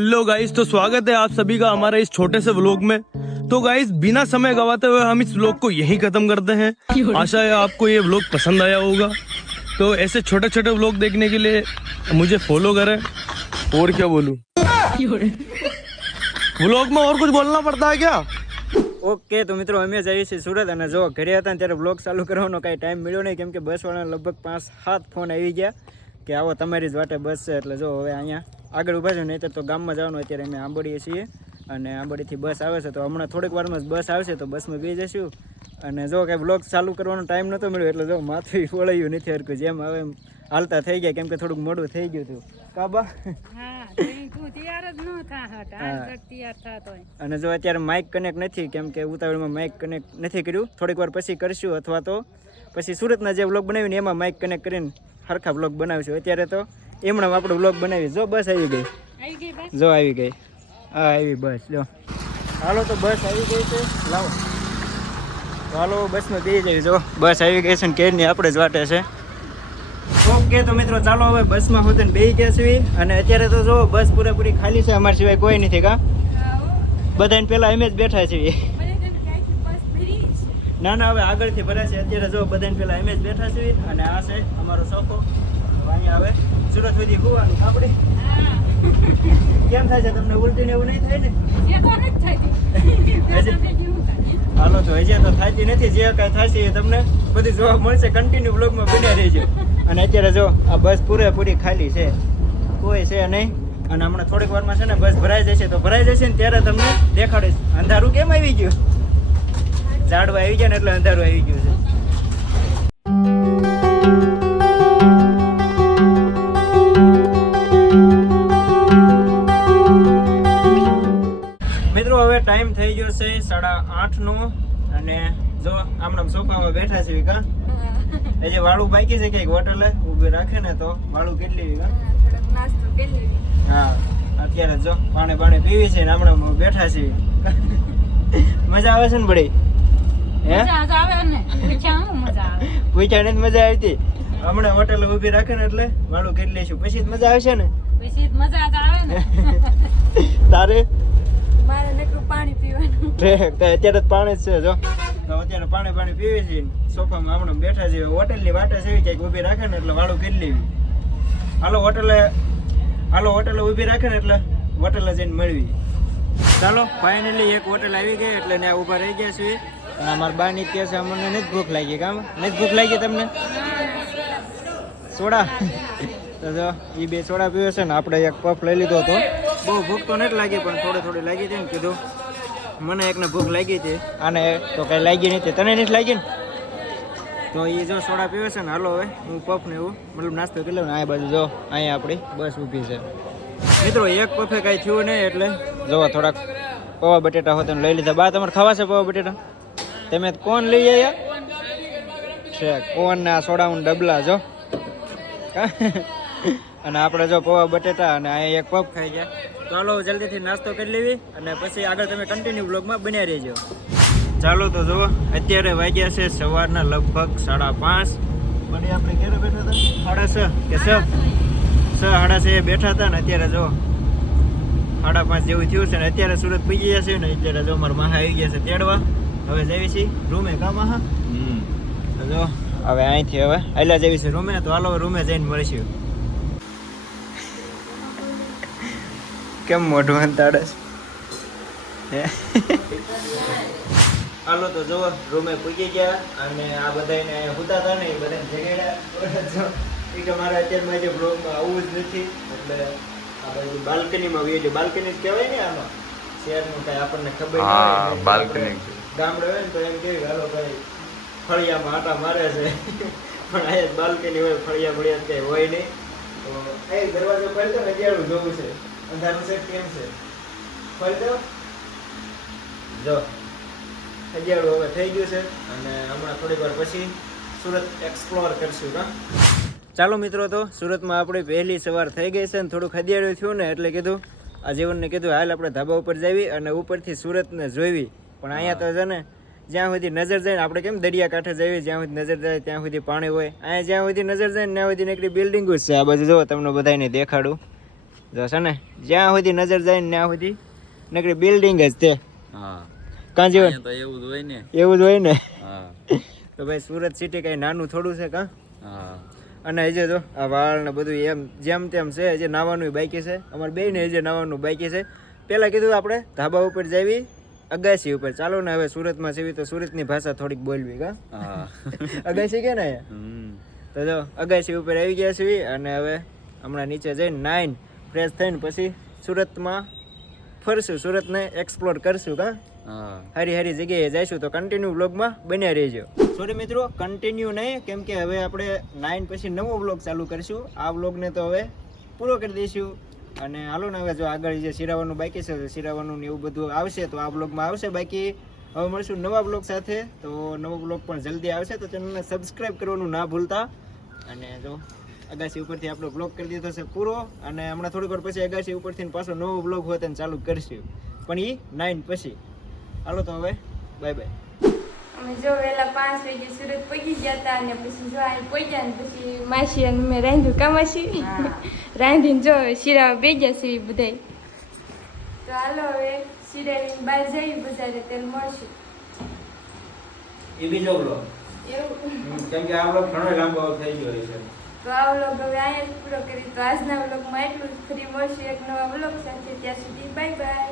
Hello guys तो स्वागत है आप सभी का हमारे इस छोटे से व्लॉग में तो गाइस बिना समय गवाते हुए हम इस व्लॉग को यहीं खत्म करते हैं आशा है आपको ये व्लॉग पसंद आया होगा तो ऐसे छोटे छोटे व्लॉग देखने के लिए मुझे फॉलो करें और क्या बोलूं व्लॉग में और कुछ बोलना पड़ता है क्या ઓકે તો મિત્રો અમે જઈએ છીએ સુરત અને જો ઘરે હતા ને ત્યારે બ્લોગ ચાલુ કરવાનો કાંઈ ટાઈમ મળ્યો નહીં કેમ કે બસવાળાને લગભગ પાંચ સાત ફોન આવી ગયા કે આવો તમારી જ વાટે બસ છે એટલે જો હવે અહીંયા આગળ ઊભા છે નહીં તો ગામમાં જવાનું અત્યારે અમે આંબોડીએ છીએ. અને આંબોડીથી બસ આવે છે તો હમણાં થોડીક વારમાં જ બસ આવશે તો બસમાં બી જઈશું. અને જો કાંઈ બ્લોગ ચાલુ કરવાનો ટાઈમ નહોતો મળ્યો એટલે જો માથું વળાયું નથી હરકું જેમ હવે હાલતા થઈ ગયા કેમ કે થોડુંક મોડું થઈ ગયું હતું. કાબા અને જો અત્યારે માઇક કનેક્ટ નથી કેમ કે ઉતાવળમાં માઇક કનેક્ટ નથી કર્યું. થોડીક વાર પછી કરશું અથવા તો. પછી સુરતના જે વ્લોગ બનાવીને એમાં માઇક કનેક્ટ કરીને હરખા વ્લોગ બનાવીશું. અત્યારે તો એમણે આપણો વ્લોગ બનાવી. જો બસ આવી ગઈ. જો આવી ગઈ. હા આવી બસ જો. હાલો તો બસ આવી ગઈ છે. લાવો. હાલો બસમાં બેસી જઈ જો બસ આવી ગઈ છે ને કેરની આપણે જ વાટે છે. ઓકે તો મિત્રો ચાલો હવે બસમાં હોતે ને બેસી ગયા છીએ. અને અત્યારે તો જો બસ પૂરેપૂરી ખાલી છે. અમારા સિવાય કોઈ નથી કા? બધાને પહેલાં અમે જ બેઠા છીએ. ના ના હવે આગળથી ભરાય છે. અત્યારે જો બધાને પેલા એમ જ બેઠા છીએ અને આ છે અમારો સોફો અહીંયા હવે સુરત સુધી હોવાનું. આપણે કેમ થાય છે તમને ઉલટી ને એવું નહીં થાય ને? હાલો તો હજી તો થાતી નથી. જે કાંઈ થશે એ તમને બધી જોવા મળશે. કન્ટિન્યુ બ્લોગમાં બન્યા રહેજો. અને અત્યારે જો આ બસ પૂરેપૂરી ખાલી છે. કોઈ છે નહીં. અને હમણાં થોડીક વારમાં છે ને બસ ભરાઈ જશે. તો ભરાઈ જશે ને ત્યારે તમને દેખાડીશ. અંધારું કેમ આવી ગયું? ઝાડવા આવી ગયા ને એટલે અંધારું આવી ગયું છે. મિત્રો હવે ટાઈમ થઈ ગયો છે સાડા આઠનો અને જો આમનામ સોફામાં બેઠા છે વિકા. એ જે વાળું બાકી છે કંઈક હોટલે? ઊભી રાખે ને તો. વાળું કેટલી વિકા? હા અત્યારે જો પાણી પાણી પીવી છે ને હમણાં બેઠા છે. મજા આવે છે ને બડી હે? પૂછ્યા ને મજા આવી? હતી હમણાં હોટલે ઊભી રાખે ને એટલે વાળું કેટલી છું પછી જ મજા આવશે ને? તારે? અત્યારે જ પાણી જ છે જો. અત્યારે પાણી પાણી પીવી છે. સોફામાં હમણાં બેઠા છે. હોટલની વાટે છે ક્યાંક ઊભી રાખે ને એટલે વાળું કરી લેવી. હાલો હોટલે હાલો હોટલે ઊભી રાખે ને એટલે હોટલે જઈને મળવી. ચાલો ફાઇનલી એક હોટલ આવી ગઈ એટલે ત્યાં ઊભા રહી ગયા છીએ. અને અમારા બા ની કહે છે અમને નથી ભૂખ લાગી કામ નથી ભૂખ લાગી તમને? સોડા? તો જો એ બે સોડા પીવે છે ને આપણે એક પફ લઈ લીધો હતો. બહુ ભૂખ તો નથી લાગી પણ થોડી થોડી લાગી હતી ને કીધું. મને એકને ભૂખ લાગી હતી. આને તો કઈ લાગી નથી. તને નથી લાગી ને? તો એ જો સોડા પીવે છે ને હાલો હવે હું પફ ને એવું મતલબ નાસ્તો કરી લઉં ને આ બાજુ જો અહીંયા આપણી બસ ઊભી છે. મિત્રો એક પફે કાંઈ થયું નહીં એટલે જોવા થોડાક પૌવા બટેટા હોય તો લઈ લીધા. બા તમારે ખાવા છે પૌવા બટેટા? તમે કોણ લઈ આવ્યા છે કોણ ને સોડાઉન ડબલા, જો. અને આપણે જો પૌવા બટેટા અને અહીંયા એક પગ ખાઈ ગયા. ચાલો જલ્દીથી નાસ્તો કરી લેવી અને પછી આગળ તમે કન્ટિન્યુ બ્લોગમાં બન્યા રહેજો. ચાલો તો જુઓ, અત્યારે વાગ્યા છે સવારના લગભગ સાડા પાંચ. બની આપણે ઘેરે બેઠા હતા? સાડા છ કે છ? છ, સાડા છ બેઠા હતા ને અત્યારે જો સાડા પાંચ જેવું થયું છે ને અત્યારે સુરત પી ગયા છે ને અત્યારે જો મારા માહા આવી ગયા છે તેડવા. હવે જઈએ છીએ રૂમે કામાં માહા જો હવે અહીંથી હવે આયલા જઈએ છીએ રૂમે તો હાલો રૂમે જઈને મળીશું. કેમ મોઢું અંતાડે છે? હાલો તો જુઓ રૂમે પૂગી ગયા અને આ બધાને હુતા હતા ને એ બધાને જગાડ્યા. જો એ કે મારે અત્યારમાં જે બ્લોગમાં આવવું જ નથી એટલે આ બાજુ બાલ્કનીમાં વી બાલ્કની જ કહેવાય ને આમાં. શહેરનું કાંઈ આપણને ખબર હા બાલ્કની. ગામડે હોય ને તો એમ કેવી હાલો ભાઈ ફળિયામાં આટા મારે છે. પણ આ બાલ્કની હોય ફળિયા ફળિયા કઈ હોય નહીં. તો એ દરવાજો ખોલી દો ને અગિયારું જોવું છે. અંધારું છે કેમ છે? ખોલી દો. જો અજાડું હવે થઈ ગયું છે અને હમણાં થોડી વાર પછી સુરત એક્સપ્લોર કરશું કા ચાલો મિત્રો તો સુરતમાં આપણી પહેલી સવાર થઈ ગઈ છે ને થોડુંક હદિયાળું થયું ને એટલે કીધું આ જીવનને કીધું હાલ આપણે ધાબા ઉપર જાવી અને ઉપરથી સુરતને જોઈવી. પણ અહીંયા તો છે ને જ્યાં સુધી નજર જાય ને આપણે કેમ દરિયા કાંઠે જઈએ જ્યાં સુધી નજર જાય ત્યાં સુધી પાણી હોય. અહીંયા જ્યાં સુધી નજર જાય ને ત્યાં સુધી નીકળી બિલ્ડિંગો જ છે. આ બાજુ જુઓ તમને બધાને દેખાડું. જો છે ને જ્યાં સુધી નજર જાય ને ત્યાં સુધી નકરી બિલ્ડિંગ જ તે. હા. કાં જીવન? તો એવું જ હોય ને. એવું જ હોય ને? હા. તો ભાઈ સુરત સિટી કઈ નાનું થોડું છે કાં? હા. અને હજે જો આ વાળ ને બધું એમ જેમ તેમ છે હજી નાવાનું બાકી છે. અમારે બે ને હજી નાવાનું બાકી છે. પહેલાં કીધું આપણે ધાબા ઉપર જાવી અગાસી ઉપર. ચાલો ને હવે સુરતમાં સેવી તો સુરતની ભાષા થોડીક બોલવી કા? હા. અગાસી કે ને તો જો અગાસી ઉપર આવી ગયા છીએ અને હવે હમણાં નીચે જઈને નાઈન ફ્રેશ થઈને પછી સુરતમાં ફરશું સુરતને એક્સપ્લોર કરશું કા? હરી હારી હારી જગ્યાએ જઈશું તો કન્ટિન્યુ બ્લોગમાં બન્યા રહેજો. સોરી મિત્રો કન્ટિન્યુ નહીં, કેમ કે હવે આપણે નાઇન પછી નવો બ્લોગ ચાલુ કરીશું. આ વ્લોગને તો હવે પૂરો કરી દઈશું. અને હાલો ને હવે જો આગળ જે શિરાવાનું બાકી છે શિરાવાનું ને એવું બધું આવશે, તો આ બ્લોગમાં આવશે બાકી. હવે મળશું નવા બ્લોગ સાથે. તો નવો વ્લોગ પણ જલ્દી આવશે, તો ચેનલને સબસ્ક્રાઈબ કરવાનું ના ભૂલતા. અને જો અગાસી ઉપરથી આપણો બ્લોગ કરી દીધો છે પૂરો. અને હમણાં થોડીક વાર પછી અગાસી ઉપરથી પાછો નવો બ્લોગ હોય તેને ચાલુ કરીશું. પણ એ નાઇન પછી. હાલો તો હવે બાય બાય અમે જો વહેલા પાંચ વાગે સુરત પહોંચી ગયા હતા અને પછી જો અહીં પહોંચ્યા ને પછી માસી અને મેં રાંધ્યું કા માસી રાંધીને જો શીરા બે ગયા છે બધાય. તો હાલો હવે શીરાની બહાર જઈ બજારે તેલ મળશું. એ બીજો બ્લોગ એવું. કેમ કે આ બ્લોગ ઘણો લાંબો થઈ ગયો છે. તો આ વ્લોગ હવે અહીંયા જ પૂરો કરી તો આજના વ્લોગમાં એટલું જ. ફરી મળશું એક નવા વ્લોગ સાથે. ત્યાં સુધી બાય બાય